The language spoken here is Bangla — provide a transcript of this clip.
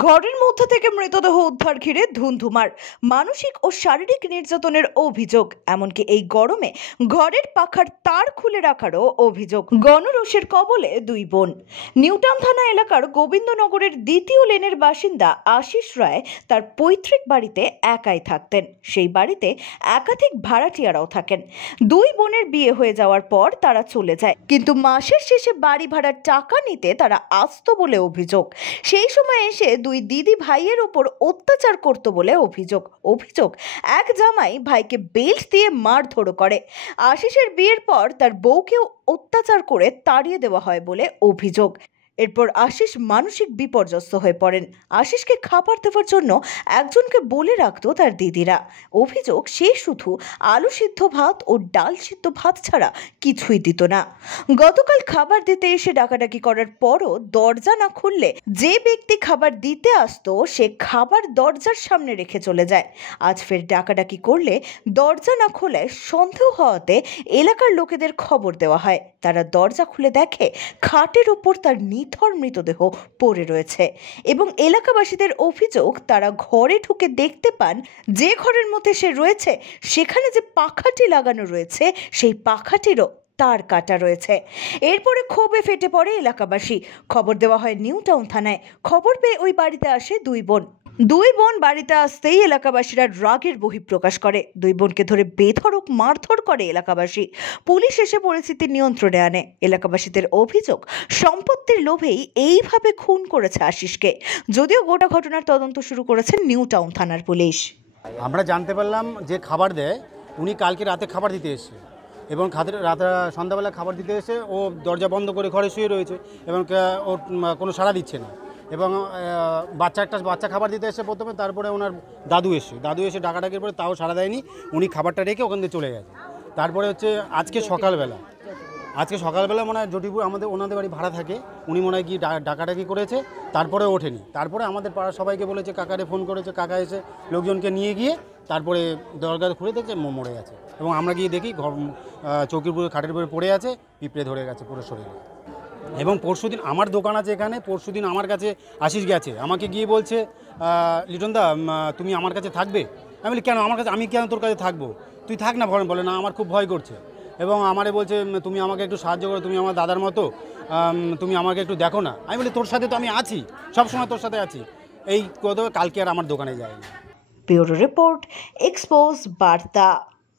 ঘরের মধ্যে থেকে মৃতদেহ উদ্ধার ঘিরে ধুন্ধুমার। মানসিক ও শারীরিক নির্যাতনের অভিযোগ, এমনকি এই গরমে ঘরের পাখার তার খুলে রাখারও অভিযোগ। গণরোষের কবলে দুই বোন। নিউটাউন থানা এলাকার গোবিন্দনগরের দ্বিতীয় লেনের বাসিন্দা আশিস রায় তার পৈতৃক বাড়িতে একাই থাকতেন। সেই বাড়িতে একাধিক ভাড়াটিয়ারাও থাকেন। দুই বোনের বিয়ে হয়ে যাওয়ার পর তারা চলে যায়, কিন্তু মাসের শেষে বাড়ি ভাড়ার টাকা নিতে তারা আসতো বলে অভিযোগ। সেই সময় এসে দুই দিদি ভাইয়ের উপর অত্যাচার করত বলে অভিযোগ এক জামাই ভাইকে বেল্ট দিয়ে মারধর করে। আশিসের বিয়ের পর তার বউকেও অত্যাচার করে তাড়িয়ে দেওয়া হয় বলে অভিযোগ। এরপর আশিস মানসিক বিপর্যস্ত হয়ে পড়েন। আশিসকে খাবার দেওয়ার জন্য একজনকে বলে রাখতো তার দিদিরা। অভিযোগ, সে শুধু আলু সিদ্ধ ভাত ও ডাল সিদ্ধ ভাত ছাড়া কিছুই দিত না। গতকাল খাবার দিতে এসে ডাকাডাকি করার পরও দরজা না খুললে যে ব্যক্তি খাবার দিতে আসতো সে খাবার দরজার সামনে রেখে চলে যায়। আজ ফের ডাকাডাকি করলে দরজা না খোলায় সন্দেহ হওয়াতে এলাকার লোকেদের খবর দেওয়া হয়। তারা দরজা খুলে দেখে খাটের উপর তার নিথর মৃতদেহ পড়ে রয়েছে এবং এলাকাবাসীদের অভিযোগ, তারা ঘরে ঢুকে দেখতে পান যে ঘরের মধ্যে সে রয়েছে সেখানে যে পাখাটি লাগানো রয়েছে সেই পাখাটিরও তার কাটা রয়েছে। এরপরে ক্ষোভে ফেটে পড়ে এলাকাবাসী। খবর দেওয়া হয় নিউটাউন থানায়। খবর পেয়ে ওই বাড়িতে আসে দুই বোন বাড়িতে আসতেই এলাকাবাসীরা রাগের বহিঃপ্রকাশ করে। দুই বোনকে ধরে বেধড়ক মারধর করে এলাকাবাসী। পুলিশ এসে পরিস্থিতি নিয়ন্ত্রণে আনে। এলাকাবাসীদের অভিযোগ, সম্পত্তির লোভেই এইভাবে খুন করেছে আশিসকে। যদিও গোটা ঘটনার তদন্ত শুরু করেছে নিউটাউন থানার পুলিশ। আমরা জানতে পারলাম যে খাবার দেয় উনি কালকে রাতে খাবার দিতে এসেছে এবং রাতে সন্ধ্যাবেলা খাবার দিতে এসে ও দরজা বন্ধ করে ঘরে শুয়ে রয়েছে এবং ওর কোনো সাড়া দিচ্ছে না। এবং বাচ্চা খাবার দিতে এসে প্রথমে, তারপরে ওনার দাদু এসে ডাকাডাকির পরে তাও সাড়া দেয়নি। উনি খাবারটা রেখে ওখান থেকে চলে গেছে। তারপরে হচ্ছে আজকে সকালবেলা মনে হয় জটিপুর ওনাদের বাড়ি ভাড়া থাকে, উনি মনে হয় কি ডাকাডাকি করেছে, তারপরে ওঠেনি। তারপরে আমাদের পাড়ার সবাইকে বলেছে, কাকারে ফোন করেছে, কাকা এসে লোকজনকে নিয়ে গিয়ে তারপরে দরজা খুলে দেখছে মরে গেছে। এবং আমরা গিয়ে দেখি চৌকির উপরে খাটের উপরে পড়ে আছে, পিঁপড়ে ধরে গেছে পুরো শরীরে। এবং পরশুদিন আমার দোকান আছে এখানে, পরশুদিন আমার কাছে আশিস গেছে, আমাকে গিয়ে বলছে, লিটনদা তুমি আমার কাছে থাকবে? আমি বলি কেন আমার কাছে, আমি কেন তোর কাছে থাকবো, তুই থাক না। বলে না, আমার খুব ভয় করছে। এবং আমারে বলছে, তুমি আমাকে একটু সাহায্য করো, তুমি আমার দাদার মতো, তুমি আমাকে একটু দেখো না। আমি বলি তোর সাথে তো আমি আছি, সবসময় তোর সাথে আছি। এই কথা কালকে আর আমার দোকানে যায়নি। ব্যুরো রিপোর্ট, এক্সপোজ বার্তা।